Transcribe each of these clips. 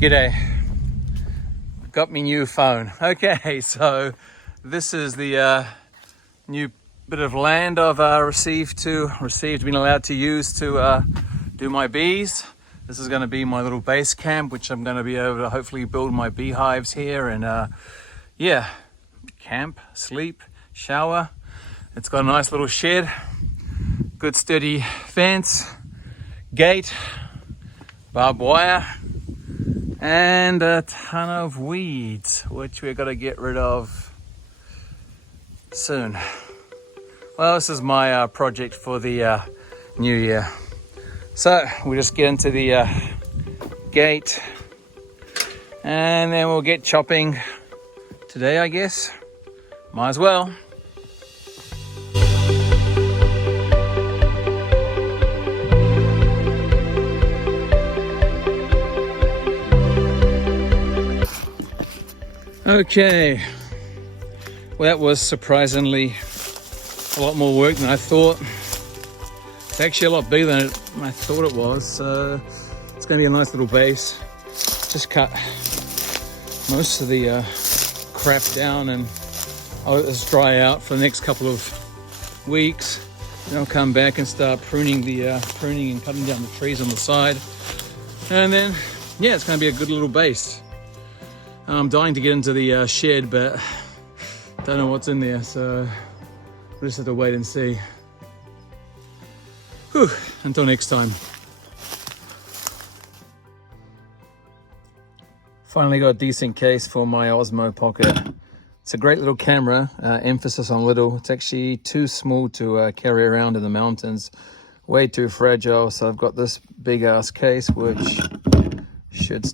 G'day. Got me new phone. Okay, so this is the new bit of land I've been allowed to use to do my bees. This is going to be my little base camp, which I'm going to be able to hopefully build my beehives here and yeah, camp, sleep, shower. It's got a nice little shed, good sturdy fence, gate, barbed wire, and a ton of weeds, which we're going to get rid of soon. Well, this is my project for the new year. So we'll just get into the gate and then we'll get chopping today, I guess. Might as well. Okay, well, that was surprisingly a lot more work than I thought. It's actually a lot bigger than I thought it was. So it's going to be a nice little base. Just cut most of the crap down and I'll let this dry out for the next couple of weeks. Then I'll come back and start pruning and cutting down the trees on the side. And then, yeah, it's going to be a good little base. I'm dying to get into the shed, but don't know what's in there, so we'll just have to wait and see. Whew, until next time. Finally got a decent case for my Osmo Pocket. It's a great little camera, emphasis on little. It's actually too small to carry around in the mountains. Way too fragile, so I've got this big ass case, which should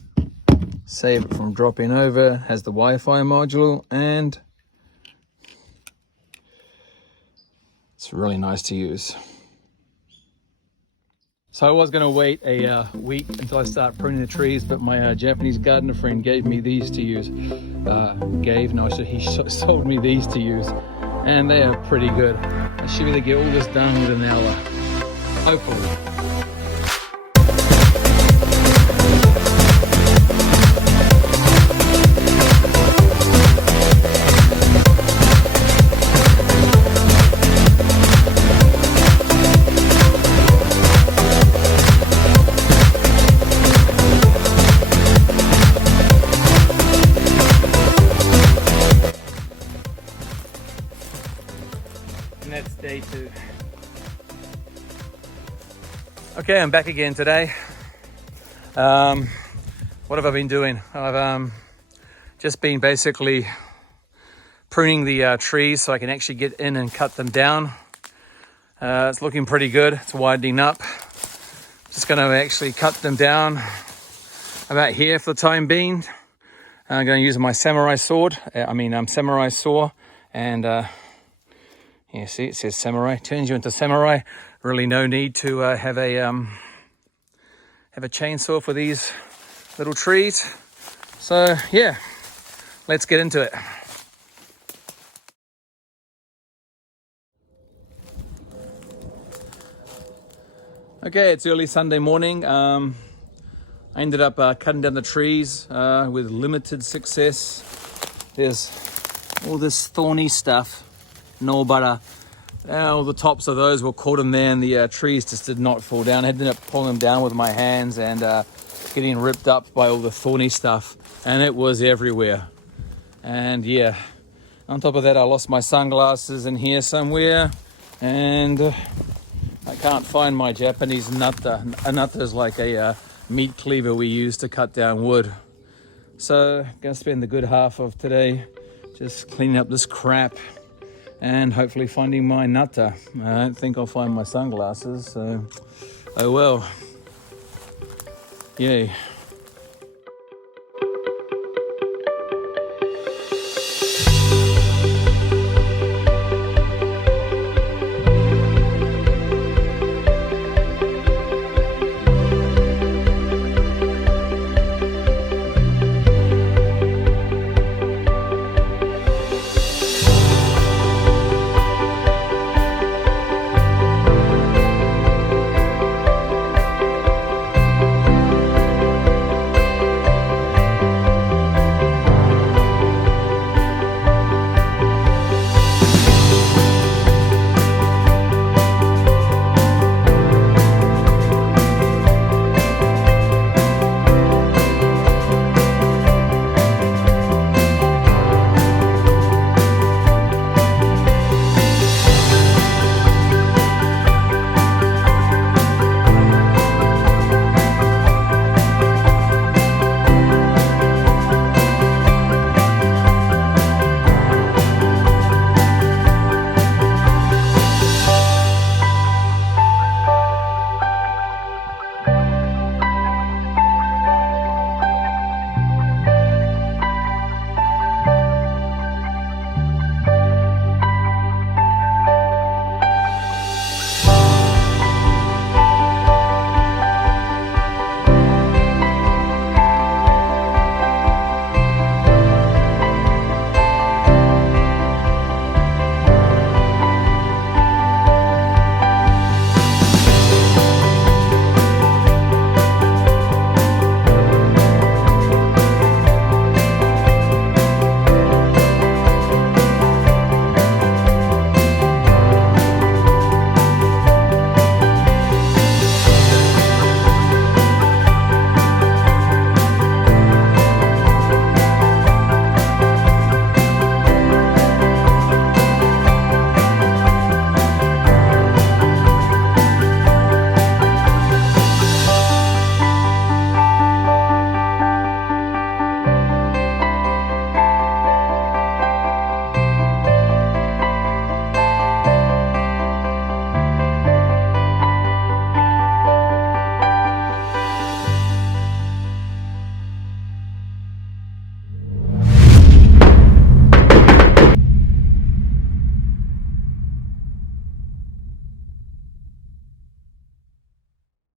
save it from dropping over. Has the Wi-Fi module and it's really nice to use. So I was going to wait a week until I start pruning the trees, but my Japanese gardener friend gave me these to use. He sold me these to use, and they are pretty good. I should be able to get all this done within an hour, hopefully. And that's day 2. Okay, I'm back again today. What have I been doing? I've just been basically pruning the trees so I can actually get in and cut them down. It's looking pretty good. It's widening up. Just going to actually cut them down about here for the time being. I'm going to use my samurai sword. Samurai saw, and yeah, see, it says samurai. Turns you into samurai. Really, no need to have a chainsaw for these little trees. So yeah, let's get into it. Okay, it's early Sunday morning. I ended up cutting down the trees with limited success. There's all this thorny stuff. Nobara. All the tops of those were caught in there and the trees just did not fall down. I ended up pulling them down with my hands and getting ripped up by all the thorny stuff, and it was everywhere. And yeah, on top of that I lost my sunglasses in here somewhere, and I can't find my Japanese natta. A natta is like a meat cleaver we use to cut down wood. So I'm gonna spend the good half of today just cleaning up this crap and hopefully finding my natta. I don't think I'll find my sunglasses, so oh well. Yay.